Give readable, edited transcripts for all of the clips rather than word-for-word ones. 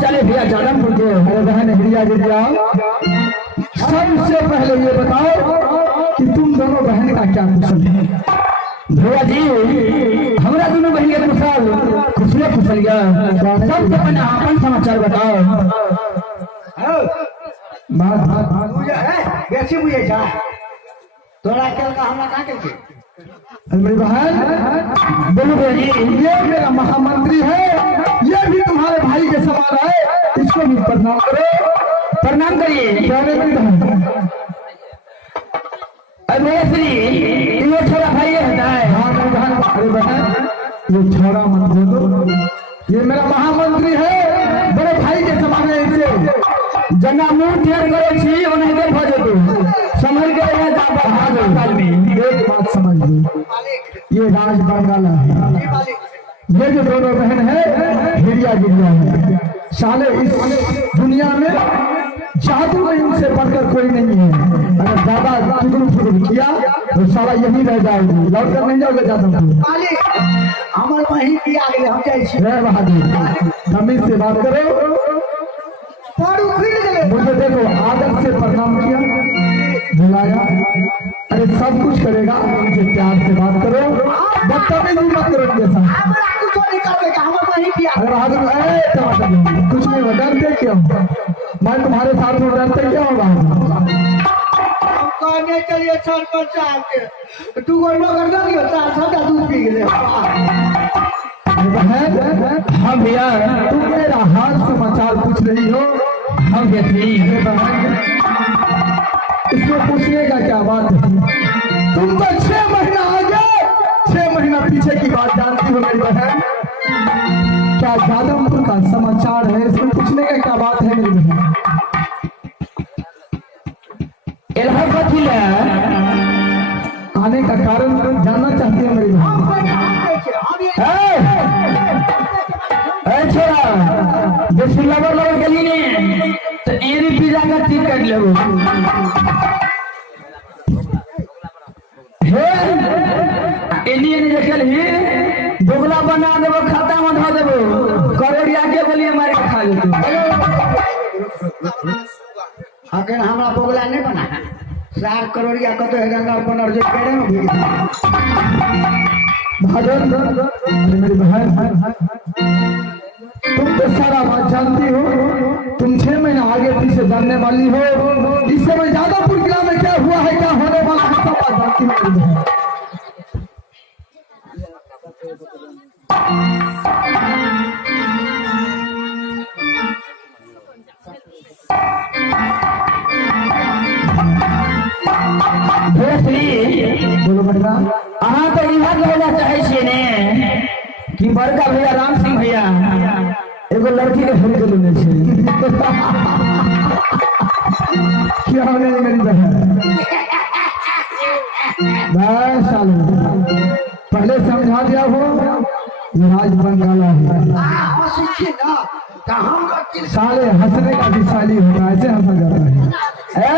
चले भैया जादमपुर के अरे बहन हिरिया गिरिया, सबसे पहले ये बताओ कि तुम दोनों बहन का क्या कुशल है? भैया जी हमारा दोनों बहन के कुशल खुशले खुशल गया, सबसे पहले अपन समाचार बताओ। बात कैसे मुझे जा तोरा क्या का हमरा का के मेरी बहन बोलो भैया जी, ये मेरा महामंत्री है, ये भी तुम्हारे भाई के समान है, इसको भी प्रणाम करो। प्रणाम करिए। अरे श्री ये छोरा भाई ये होता है। हाँ मेरी बहन, अरे बहन ये छोरा मत बोलो, ये मेरा महामंत्री है, बड़े भाई के समान है। इसे जना मुंह ढेर करे छी उन्हें दे भजे दो समझ गए या जा बंगाल में। एक बात समझ लो, ये राज बंगाल है, ये जो दोनों बहन है हिरिया गिरिया है, साले इस दुनिया में जादू में इनसे बढ़कर कोई नहीं है। अगर ज्यादा चुगल फुगल किया तो साला यही रह जाएगी, लौट कर नहीं जाओगे जादू। हमारे वहीं भी आ गए हम जाए बहादुर तमीज से बात करो। मुझे देखो आदत से प्रणाम किया, बुलाया, अरे सब कुछ करेगा, उनसे प्यार से बात करो, बदतमीजी मत करो उनके साथ। अरे बहादुर कुछ नहीं डरते क्यों? मैं तुम्हारे साथ में डरते क्यों होगा? कहने चलिए सरपंच साहब के तू गोल कर दो सबका दूध पी गए। हाँ भैया तुम मेरा हाल समाचार पूछ रही हो, हम इसमें पूछने का क्या बात है? तुम तो 6 महीना आगे 6 महीना पीछे की बात जानती हो मेरी बहन। क्या जादमपुर का समाचार है, इसमें पूछने का क्या बात है मेरी बहन? आने का कारण जानना चाहती हूँ मेरी बहन। लवर लवर के लिए तो एरी पिज्जा का चीज कर लो। दोगला बना देवो, खाता में धो देवो, करोड़िया के बोलिए मारे खा लेते। अगर हमारा बोगला नहीं बना 4 करोड़िया कत बनर जो पेड़े में मेरी बहन तुम तो सारा बात जानती हो, तुम 6 महीना आगे पीछे जानने वाली हो। इस समय जादवपुर किला में क्या हुआ है, क्या होने वाला है, सब बात जानती हो। बोलो बड़का अहाँ तो यहाँ कहना चाहे छे ने कि बड़का भैया राम सिंह भैया एगो लड़की के फेर के लेने छे। क्या होने मेरी बहन? बस सालों पहले समझा दिया हो, ये राज बंगाला है। साले हंसने का भी साली होता है, ऐसे हंसा जाता है।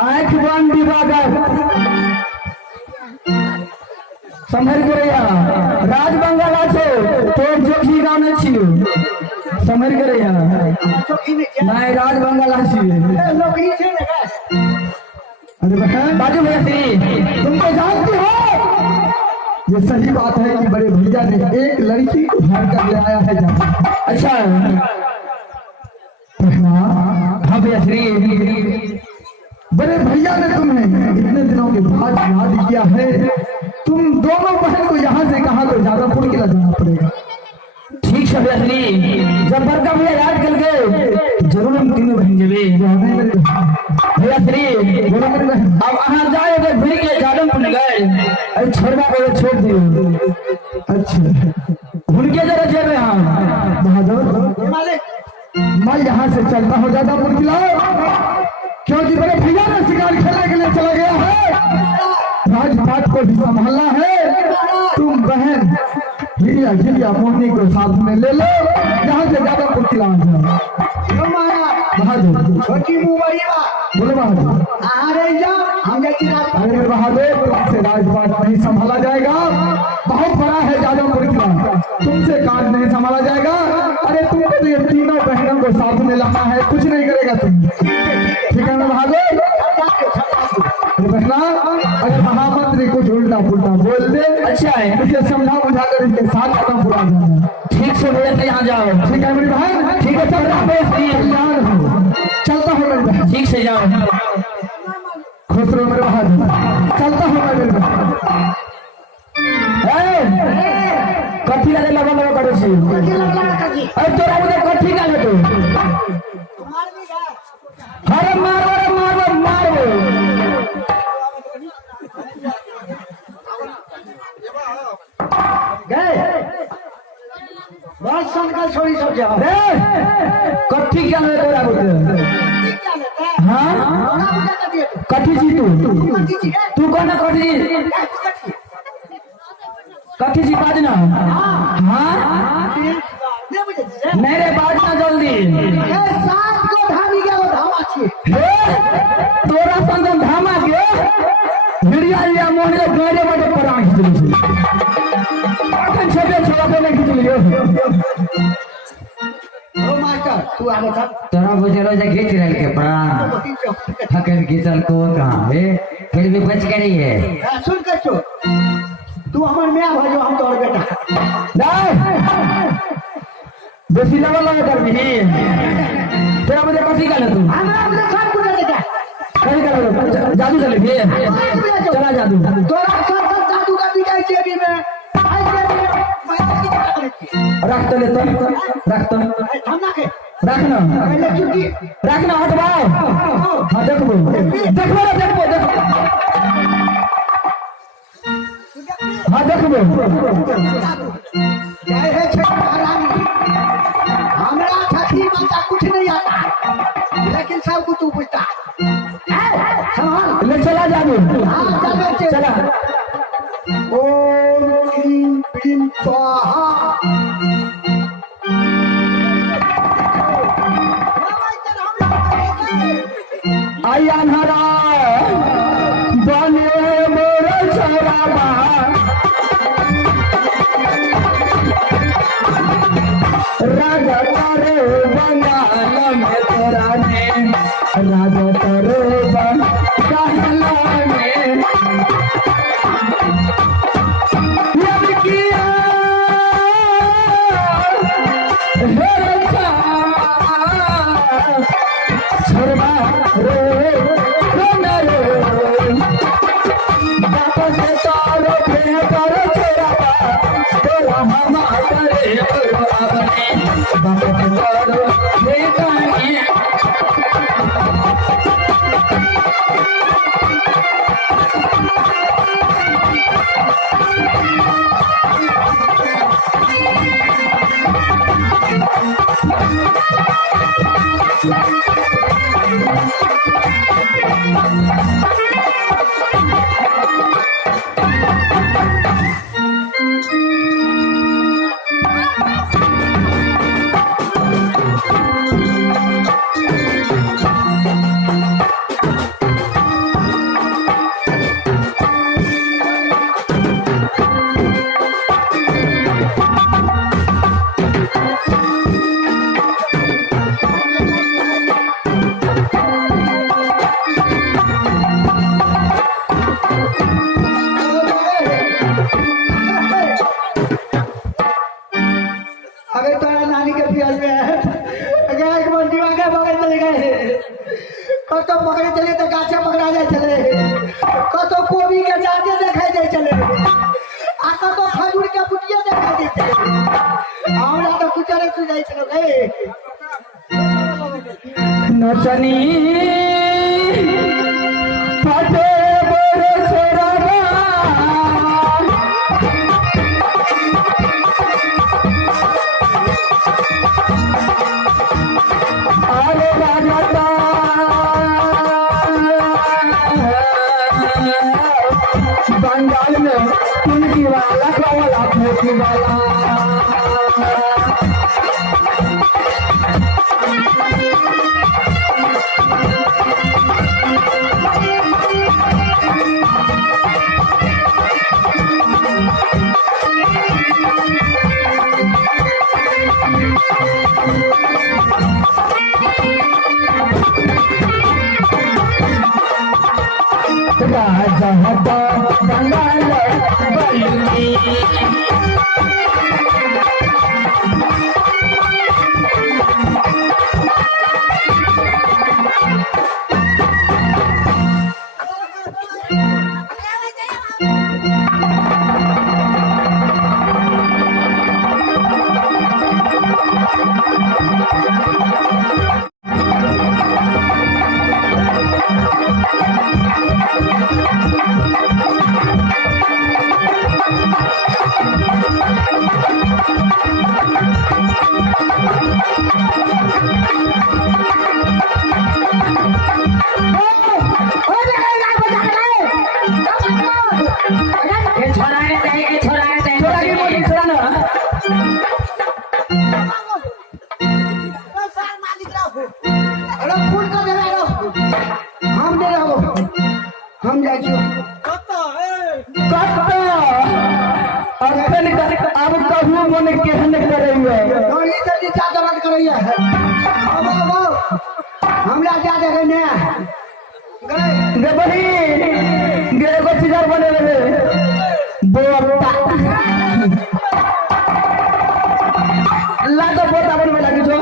आंख बंद दिवाकर समझ गया, राज बंगाला छो तो जोखी गाने छियो, समझ गया नहीं राज बंगाला छियो। अरे बहन बाजू भैया तुम तो जानती हो ये सही बात है कि बड़े भैया ने एक लड़की को घर कर ले आया है जहाँ। अच्छा हाँ भैया श्री, बड़े भैया ने तुम्हें इतने दिनों के बाद याद किया है। तुम दोनों बहन को यहाँ से कहा तो ज्यादा पुर किला जाना पड़ेगा। ठीक है भैया श्री, जब बड़का भैया याद कर गए जरूर हम तीनों बहन जबे भैया श्री। बोलो मेरी बहन। अब अहाँ जाए तो भिड़ के गार्डन पर गए, अरे छोड़ना को छोड़ दियो। अच्छा उनके जरा जेबे हम बहादुर, मैं यहाँ से चलता हूँ ज्यादा पुर किला, क्योंकि बड़े भैया ने शिकार खेलने के लिए चला गया है। राजपाट को भी संभालना है। तुम बहन गिरिया गिरिया मोहनी को साथ में ले लो, यहाँ से ज्यादा पुर किला बहादुर। छोटी मुंह बड़ी बा, बोलो बहादुर। अरे जा हम जाती रात अरे मेरे बहादुर, तुमसे राजपाट नहीं संभाला जाएगा। बहुत बड़ा है जादवपुर किला, तुमसे काज नहीं संभाला जाएगा। अरे तुमको तो ये तीनों बहनों को साथ में लाना है, कुछ नहीं करेगा तुम। ठीक है मेरे बहादुर। अरे बहना, अगर महामंत्री कुछ उल्टा पुल्टा बोल दे, अच्छा है। उसे समझा बुझा कर इसके साथ खत्म पूरा जाना। ठीक से भैया से यहाँ जाओ। ठीक है मेरी बहन। ठीक है चल रहा चलता हूँ मेरी बहन। ठीक से जाओ। खुश रहो मेरे बहादुर। चलता हूँ मैं मेरी बहन। कथी लगे लगा लगा करो छी, अरे तोरा मुझे कथी का ले तू। अरे मारो मारो मारो। गए बहुत संकल छोड़ी सब जाओ। कथी क्या ले तोरा मुझे। हाँ कथी छी तू कौन कथी कथी छी बाज ना। हाँ नहीं रे बाज ना जल्दी। तोरा संग धामा के भिड़िया लिया मोहन के गरे बटे परांग खींच ली। अखन छबे छबे में खींच लियो। ओ मास्टर तू आ बता, तोरा बुझलो जे खींच रहे के प्राण थकन खींचल को कहाँ है, फिर भी बच गई है। सुन कर चो, तू हमार मियाँ भाजो, हम तोर बेटा। नहीं बेसी लगा लगा कर भी तेरा मुझे कथी का ले तू। हमरा अपने सब कुछ देता कथी का ले जादू चले भी चला जादू। तोरा सब जादू का दिखाई जेबी में आई जेबी में रख तो ले तो रख तो थमना के रखना पहले चुकी रखना हटवाओ। हाँ देखो देखो देखो हाँ देखो जय है छठी रानी। हमरा छठी माता कुछ नहीं आता, लेकिन सब कुछ तू पूछता। ले चला जादू चला। ओम क्लीं क्लीं स्वाहा। आई अन्हरा बने मोर छोराबा राजा तारे बंगाल में तोरा ने कतो पकड़े चले तो गाछे पकड़ा जाए चले कतो कोबी के जाते देखाई दे चले आ कतो खजूर के बुटिया देखाई दे चले हमरा तो कुछ रे तू जाई चलो गए नचनी फटे बड़े छोराबा अरे राजा बंगाल में कुंडी वाला कवला फेंकी वाला राजा हटा बंगाल बल्ली ये छोरा ने दे ये छोरा ने दे छोरा की मोटी छोरा ना अरे फूल का दे रहो हम दे रहो हम जाई छु कत्ता अखन अब कहू मन केहन करे हुए थोड़ी जल्दी चादर रख करैया अब हमरा जा दे रे ने गए गे बही गे एगो चीजर बने रे बोता लागो बोता बनवे लागी छो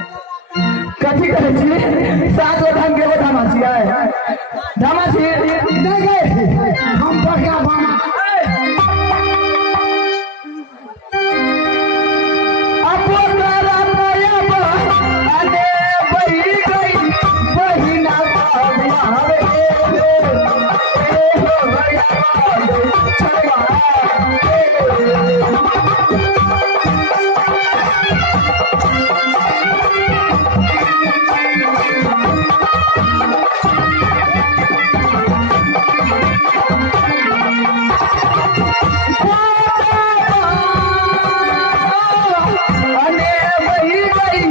कथी करे छी सात गो ढंग के धमासी है धमासी नहीं गए हम बढ़ गया बामा अपो तारा पाया अने बही गई बहिना बाबे ए हो भैया छवा अने बही गई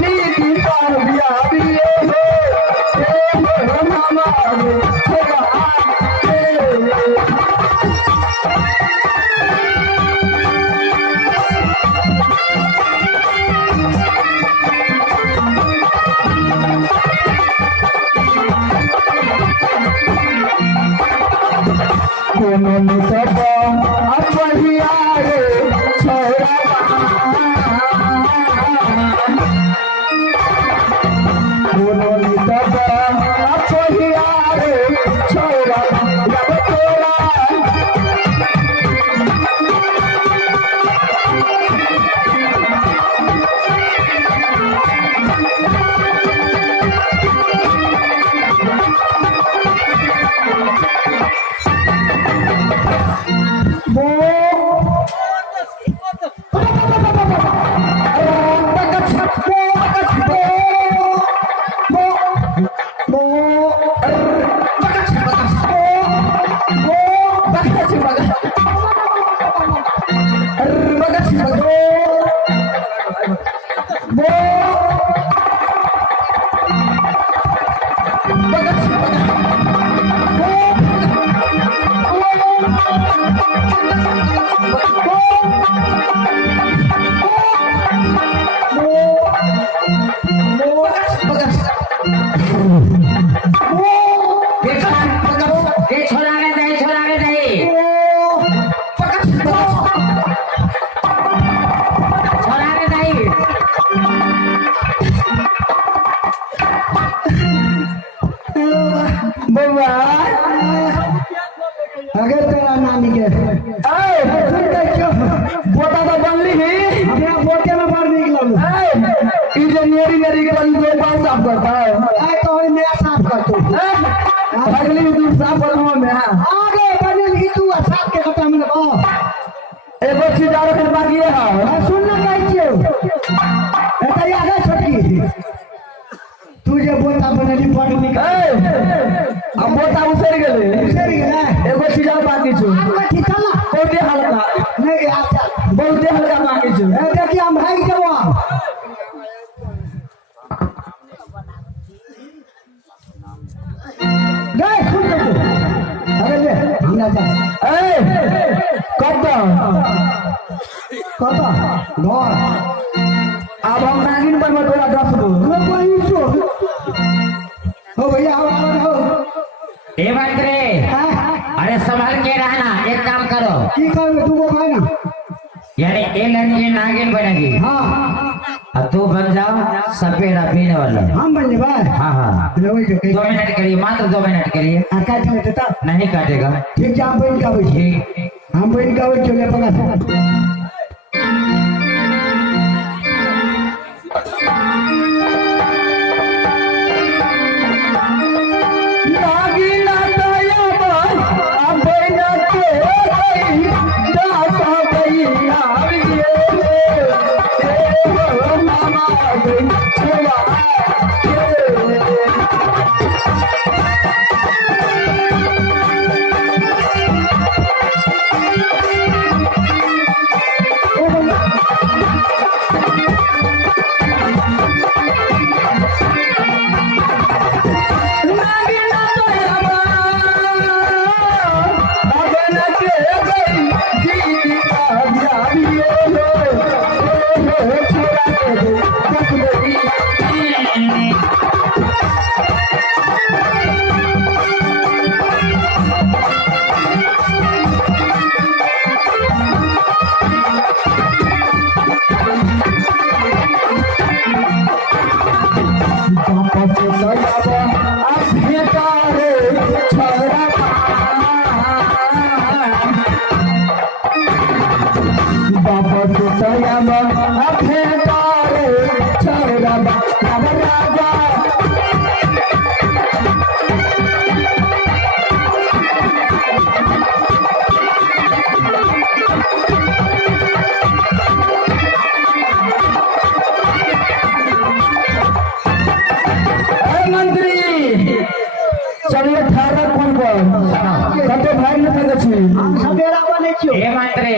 दीदी पाबिया बिए हो मामा छवा कोनो नितबा अपहिया रे छोरा कोनो नितबा अपहिया रे छोरा जब तोरा अगर तेरा नानी के सुन के क्यों बोता तो बनली ही अपना बोटे में मार निकल इंजीनियरिंग करी दो बार साफ करता है आए तो और मैं साफ कर तू अगली दूर साफ करवा में आगे बनल की तू साफ के खत्म में बा एगो चीज और कर बाकी है सुन ना कहै छियो एतै आगे छोटकी तू जे बोता बनली पढ़ निकल अब बोता उतर गेले सही गेला एगो चीज और बाकी छै कथि चला बहुते हल्का नहीं अच्छा बहुते हल्का बाकी छै ए देखिए हम भाग देबो नहीं सुन के तू अरे ले हमरा जा कब कता घर अब हम नागिन पर तोरा 10 दो पैसो हो भैया हो ए मंत्री अरे संभाल के रहना एक काम करो की कर तू को खाना यानी ये लड़की नागिन बनेगी हाँ और तू बन जाओ सपेरा पीने वाला हम बन भाई हाँ हाँ 2 मिनट के लिए मात्र 2 मिनट के लिए काट में देता नहीं काटेगा ठीक है हम बन का बैठ ठीक हम बन का बैठ चले पकड़ सपेरा बने छियो ए मंत्री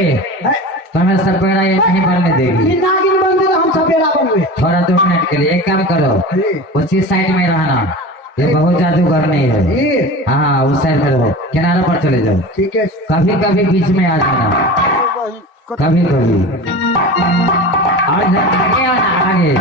तुम्हें सपेरा ये नहीं बनने देगी ई नागिन बन दे हम सपेरा बनवे थोड़ा 2 मिनट के लिए एक काम करो उसी साइड में रहना ये बहुत जादूगर नहीं है हाँ उस साइड में रहो किनारे पर चले जाओ ठीक है कभी कभी बीच में आ जाना कभी कभी और आगे आना आगे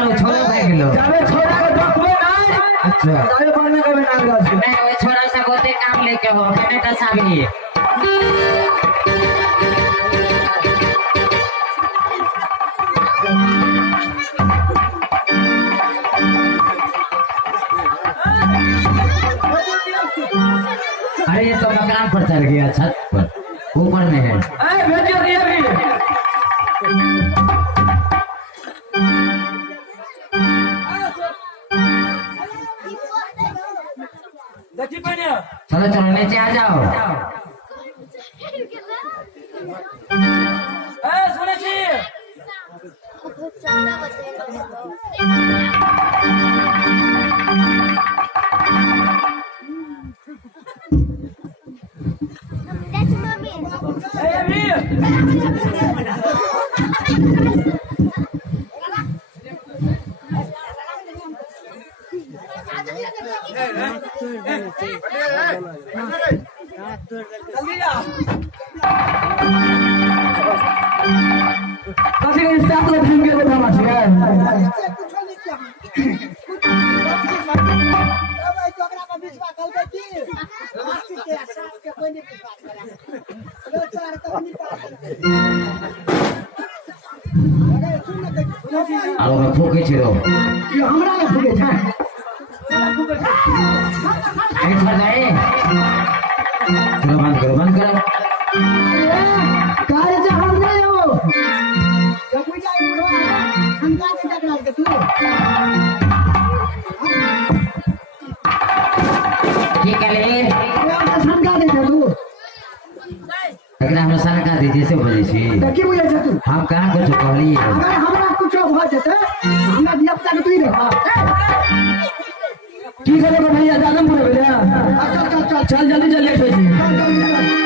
और छोड़े भाई गेलो जाबे छोड़ा के देखबे नहीं अच्छा जाबे बाद में कहबे नागराज के मैं वो छोरा सा गोते काम लेके हो मैंने तो साबी अरे ये तो मकान पर चढ़ गया छत पर ऊपर में है ए भेजियो दिए भी देखी पहले चलो चलो नीचे आ जाओ ए सुने छी ए अभी कथी के साथ में घूम के बैठा माछी है कुछो नहीं किया अब आई तो ओकरा पर विश्वास कर दे की मासी के साथ के कोई नहीं विश्वास करा लो चार तो नहीं पास अरे सुन ना देखो आरो में फूके छिरो ये हमरा के फुगे छै एक छोड़ जाए चलो बंद करो कार्य से हम नहीं हो जब कोई जाए बुढ़ो शंका के टकरा के तू ठीक है ले शंका दे तू अगर हम सरकार दी जैसे बोले छी देखी बुझे छै तू हम कहां कुछ कहली अगर हमरा कुछ भ जेते हमरा दिया पता के तू ही रह की करे भैया जानम पूरे भैया चल चल जल्दी चल लेट होई छी चल